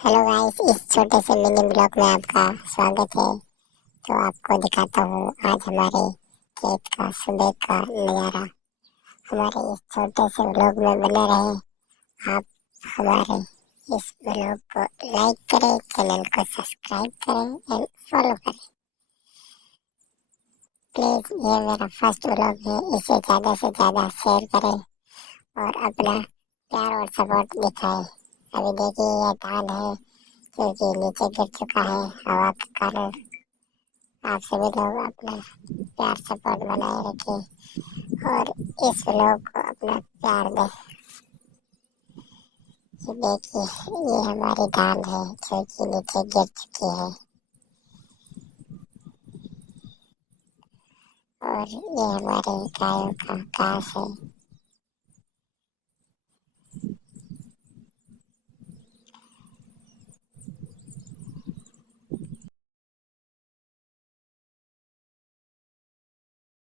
Hello guys, इस छोटे से मिनी ब्लॉग में आपका स्वागत है। तो आपको दिखाता हूँ आज हमारे खेत का सुबह का नज़ारा। हमारे इस छोटे से ब्लॉग में बने रहे। आप हमारे इस ब्लॉग को लाइक करें, चैनल को सब्सक्राइब करें एंड फॉलो करें। प्लीज़, ये मेरा फर्स्ट ब्लॉग है, इसे ज़्यादा से ज़्यादा शेयर करें और अपना प्यार और सपोर्ट दिखाएं। अभी देखिए, ये धान है क्योंकि नीचे गिर चुका है हवा के कारण। आप सभी लोग अपना प्यार सपोर्ट बनाए रखें और इस व्लॉग को अपना प्यार दें। ये देखिए, ये हमारी धान है जो कि नीचे गिर चुकी है और ये हमारे गायों का घास है।